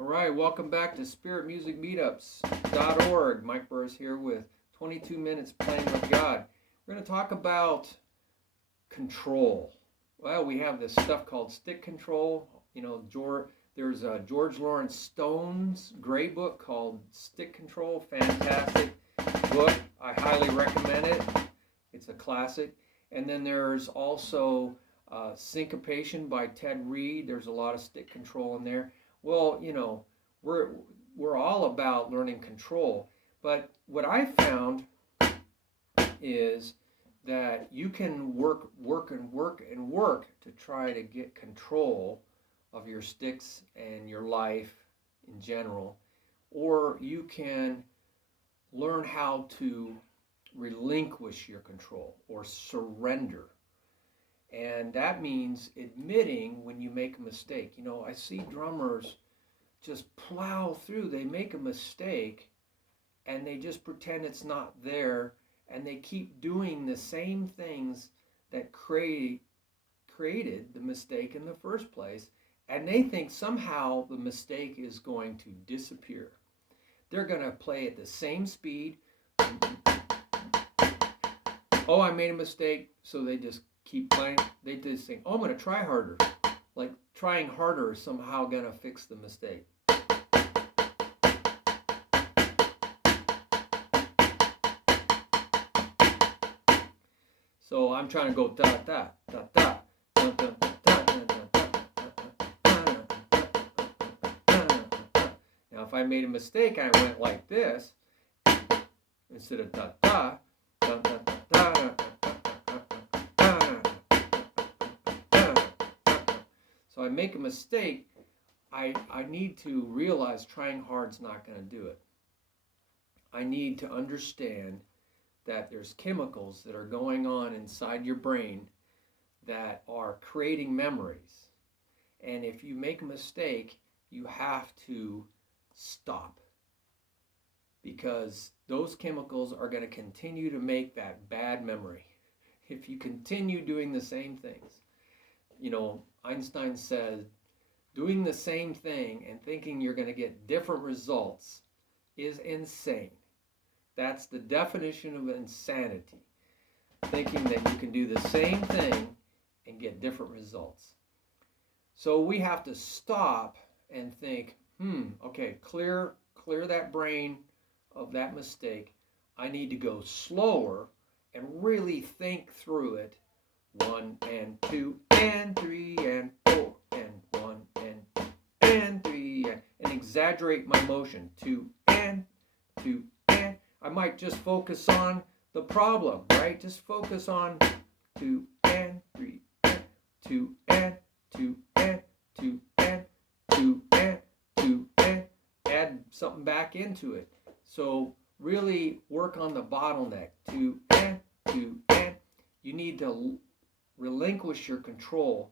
All right, welcome back to Spirit Music Meetups.org. Mike Burris here with 22 Minutes Playing with God. We're going to talk about control. Well, we have this stuff called stick control. You know, there's a George Lawrence Stone's gray book called Stick Control. Fantastic book. I highly recommend it. It's a classic. And then there's also Syncopation by Ted Reed. There's a lot of stick control in there. Well, you know, we're all about learning control, but what I found is that you can work to try to get control of your sticks and your life in general, or you can learn how to relinquish your control or surrender. And that means admitting when you make a mistake. You know, I see drummers just plow through. They make a mistake and they just pretend it's not there, and they keep doing the same things that created the mistake in the first place, and they think somehow the mistake is going to disappear. They're going to play at the same speed. Oh, I made a mistake, so they just keep playing. They just think, oh, I'm going to try harder. Like trying harder is somehow going to fix the mistake. So I'm trying to go da da da da da da da da. Now, if I made a mistake and I went like this instead of da da da da da da. So I make a mistake, I need to realize trying hard's not going to do it. I need to understand that there's chemicals that are going on inside your brain that are creating memories. And if you make a mistake, you have to stop, because those chemicals are going to continue to make that bad memory if you continue doing the same things. You know, Einstein said, doing the same thing and thinking you're going to get different results is insane. That's the definition of insanity. Thinking that you can do the same thing and get different results. So we have to stop and think, okay, clear that brain of that mistake. I need to go slower and really think through it. 1 and 2 and 3 and 4 and 1 and 3 and exaggerate my motion. 2 and 2 and. I might just focus on the problem, right? Just focus on 2 and 3 and 2 and 2 and 2 and 2 and 2 and. Add something back into it. So really work on the bottleneck. 2 and 2 and. You need to relinquish your control.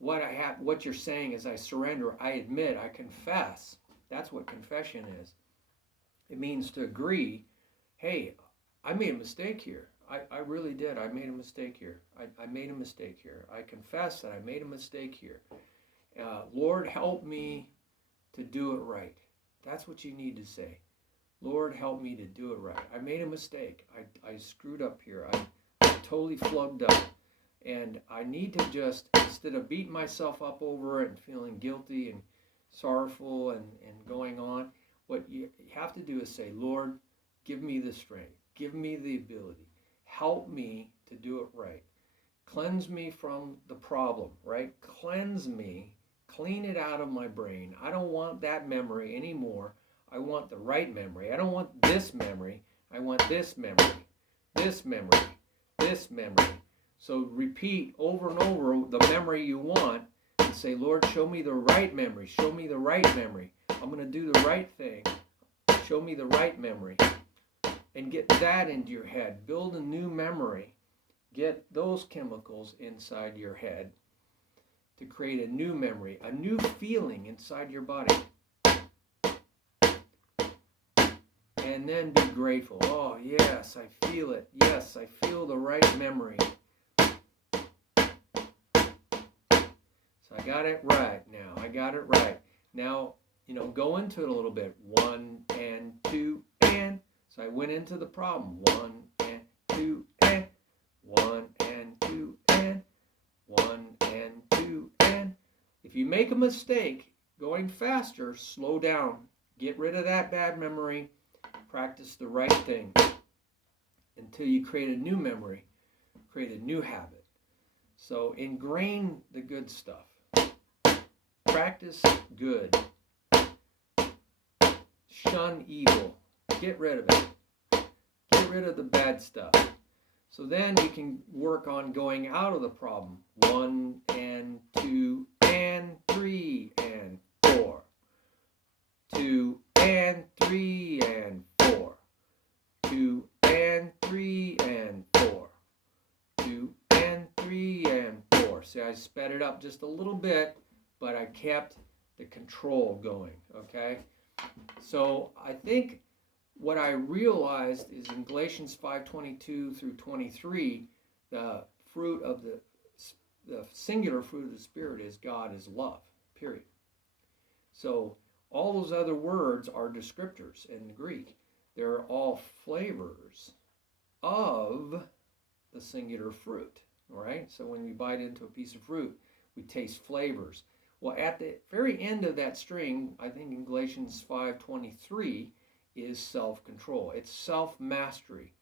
What you're saying is, I surrender, I admit, I confess. That's what confession is. It means to agree, hey, I made a mistake here. I really did. I made a mistake here. I made a mistake here. I confess that I made a mistake here. Lord, help me to do it right. That's what you need to say. Lord, help me to do it right. I made a mistake. I screwed up here. I totally flubbed up. And I need to just, instead of beating myself up over it and feeling guilty and sorrowful and going on, what you have to do is say, Lord, give me the strength. Give me the ability. Help me to do it right. Cleanse me from the problem, right? Cleanse me. Clean it out of my brain. I don't want that memory anymore. I want the right memory. I don't want this memory. I want this memory. This memory. This memory. So repeat over and over the memory you want and say, Lord, show me the right memory. Show me the right memory. I'm going to do the right thing. Show me the right memory. And get that into your head. Build a new memory. Get those chemicals inside your head to create a new memory, a new feeling inside your body. And then be grateful. Oh, yes, I feel it. Yes, I feel the right memory. So I got it right now. I got it right. Now, go into it a little bit. 1 and 2 and. So I went into the problem. 1 and 2 and. 1 and 2 and. 1 and 2 and. If you make a mistake going faster, slow down. Get rid of that bad memory. Practice the right thing until you create a new memory, create a new habit. So ingrain the good stuff. Practice good. Shun evil. Get rid of it. Get rid of the bad stuff. So then you can work on going out of the problem. 1 and 2 and 3 and 4. 2 and 3 and 4. 2 and 3 and 4. 2 and 3 and 4. See, I sped it up just a little bit, but I kept the control going, okay? So I think what I realized is in Galatians 5:22 through 23, the fruit of the singular fruit of the Spirit is God is love, period. So all those other words are descriptors in the Greek. They're all flavors of the singular fruit, all right? So when we bite into a piece of fruit, we taste flavors. Well, at the very end of that string, I think in Galatians 5:23, is self-control. It's self-mastery.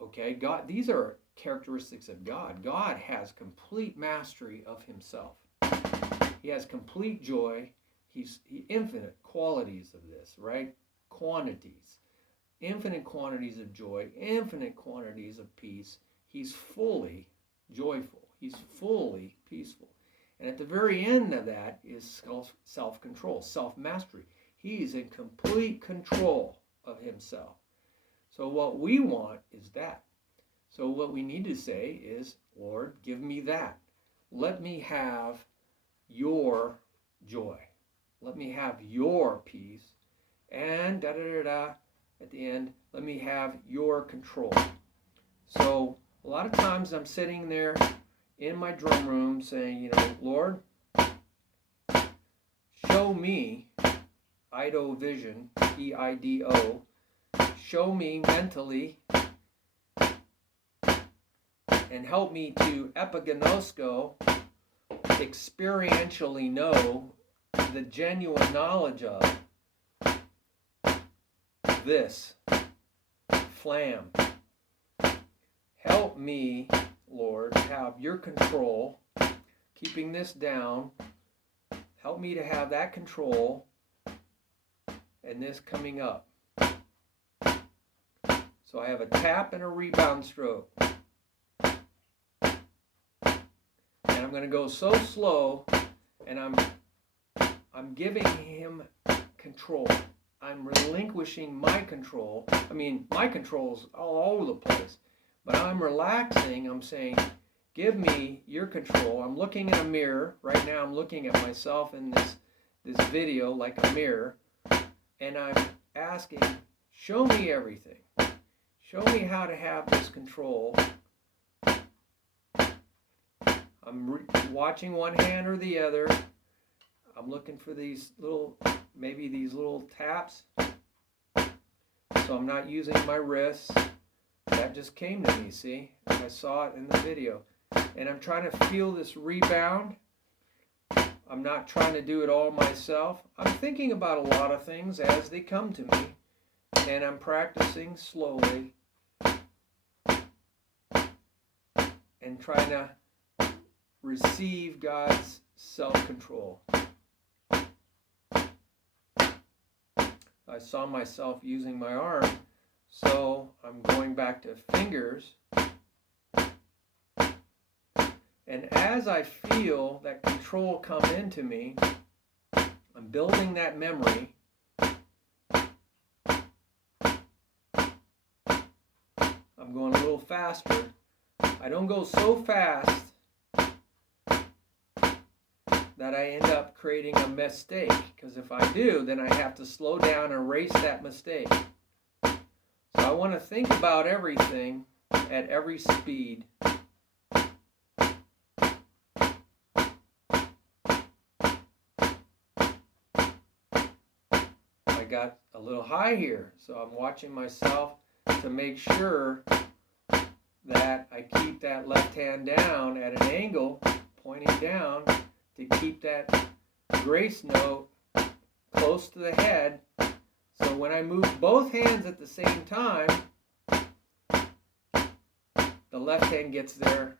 Okay, God, these are characteristics of God. God has complete mastery of himself. He has complete joy. He's infinite qualities of this, right? Quantities. Infinite quantities of joy, infinite quantities of peace. He's fully joyful. He's fully peaceful. And at the very end of that is self-control, self-mastery. He's in complete control of himself. So what we want is that. So what we need to say is, Lord, give me that. Let me have your joy. Let me have your peace. And at the end, let me have your control. So a lot of times I'm sitting there in my drum room saying, Lord, show me Eido vision, E-I-D-O, show me mentally and help me to epigenosko, experientially know the genuine knowledge of this flam. Help me, Lord, have your control, keeping this down. Help me to have that control and this coming up. So I have a tap and a rebound stroke. And I'm going to go so slow, and I'm giving him control. I'm relinquishing my control. I mean, my control's all over the place. But I'm relaxing. I'm saying, give me your control. I'm looking in a mirror. Right now I'm looking at myself in this video like a mirror. And I'm asking, show me everything. Show me how to have this control. I'm watching one hand or the other. I'm looking for maybe these little taps. So I'm not using my wrists. That just came to me, see? I saw it in the video. And I'm trying to feel this rebound. I'm not trying to do it all myself. I'm thinking about a lot of things as they come to me. And I'm practicing slowly. And trying to receive God's self-control. I saw myself using my arm, so I'm going back to fingers. And as I feel that control come into me, I'm building that memory. I'm going a little faster. I don't go so fast that I end up creating a mistake, because if I do, then I have to slow down and erase that mistake. So I want to think about everything at every speed. got a little high here. So I'm watching myself to make sure that I keep that left hand down at an angle, pointing down, to keep that grace note close to the head. So when I move both hands at the same time, the left hand gets there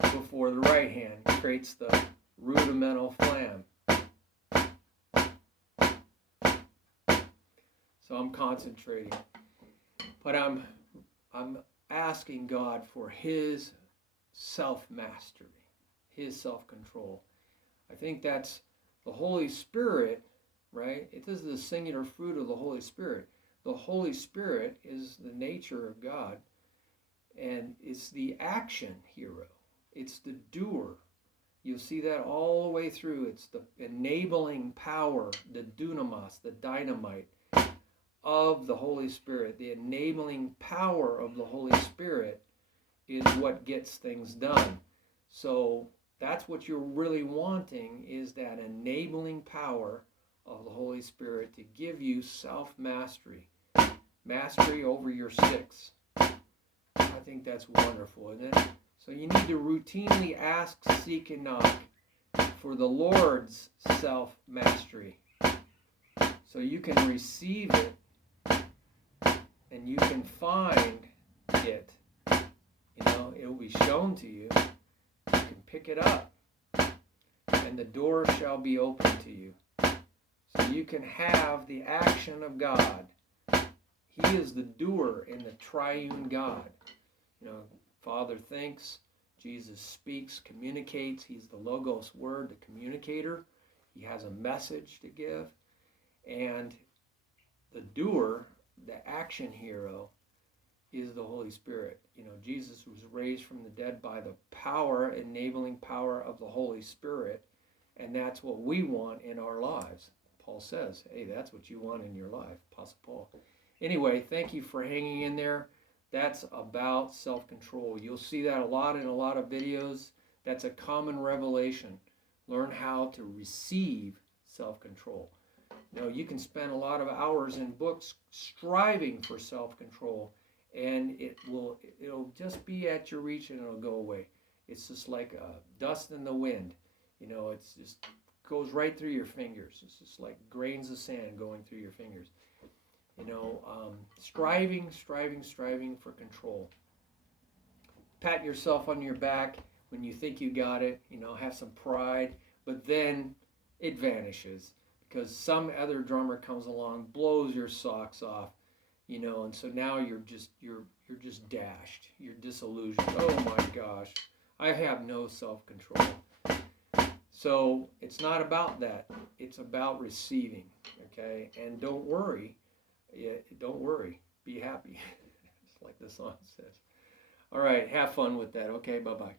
before the right hand, creates the rudimental flam. So I'm concentrating, but I'm asking God for His self-mastery, His self-control. I think that's the Holy Spirit, right? It is the singular fruit of the Holy Spirit. The Holy Spirit is the nature of God, and it's the action hero. It's the doer. You'll see that all the way through. It's the enabling power, the dunamis, the dynamite of the Holy Spirit. The enabling power of the Holy Spirit is what gets things done. So that's what you're really wanting, is that enabling power of the Holy Spirit to give you self-mastery. Mastery over your six. I think that's wonderful, isn't it? So you need to routinely ask, seek, and knock for the Lord's self-mastery. So you can receive it and you can find it. You know, it will be shown to you. You can pick it up and the door shall be open to you. So you can have the action of God. He is the doer in the triune God. You know, Father thinks, Jesus speaks, communicates. He's the Logos Word, the communicator. He has a message to give. And the doer, the action hero, is the Holy Spirit. You know, Jesus was raised from the dead by the power, enabling power of the Holy Spirit. And that's what we want in our lives. Paul says, hey, that's what you want in your life, Apostle Paul. Anyway, thank you for hanging in there. That's about self-control. You'll see that a lot in a lot of videos. That's a common revelation. Learn how to receive self-control. You know, you can spend a lot of hours in books striving for self-control, and it'll just be at your reach and it'll go away. It's just like dust in the wind. You know, it's just goes right through your fingers. It's just like grains of sand going through your fingers. You know, striving for control. Pat yourself on your back when you think you got it. You know, have some pride, but then it vanishes because some other drummer comes along, blows your socks off. You know, and so now you're just dashed. You're disillusioned. Oh my gosh, I have no self-control. So it's not about that. It's about receiving. Okay, and don't worry. Yeah, don't worry. Be happy. It's like the song says. All right, have fun with that. Okay, bye-bye.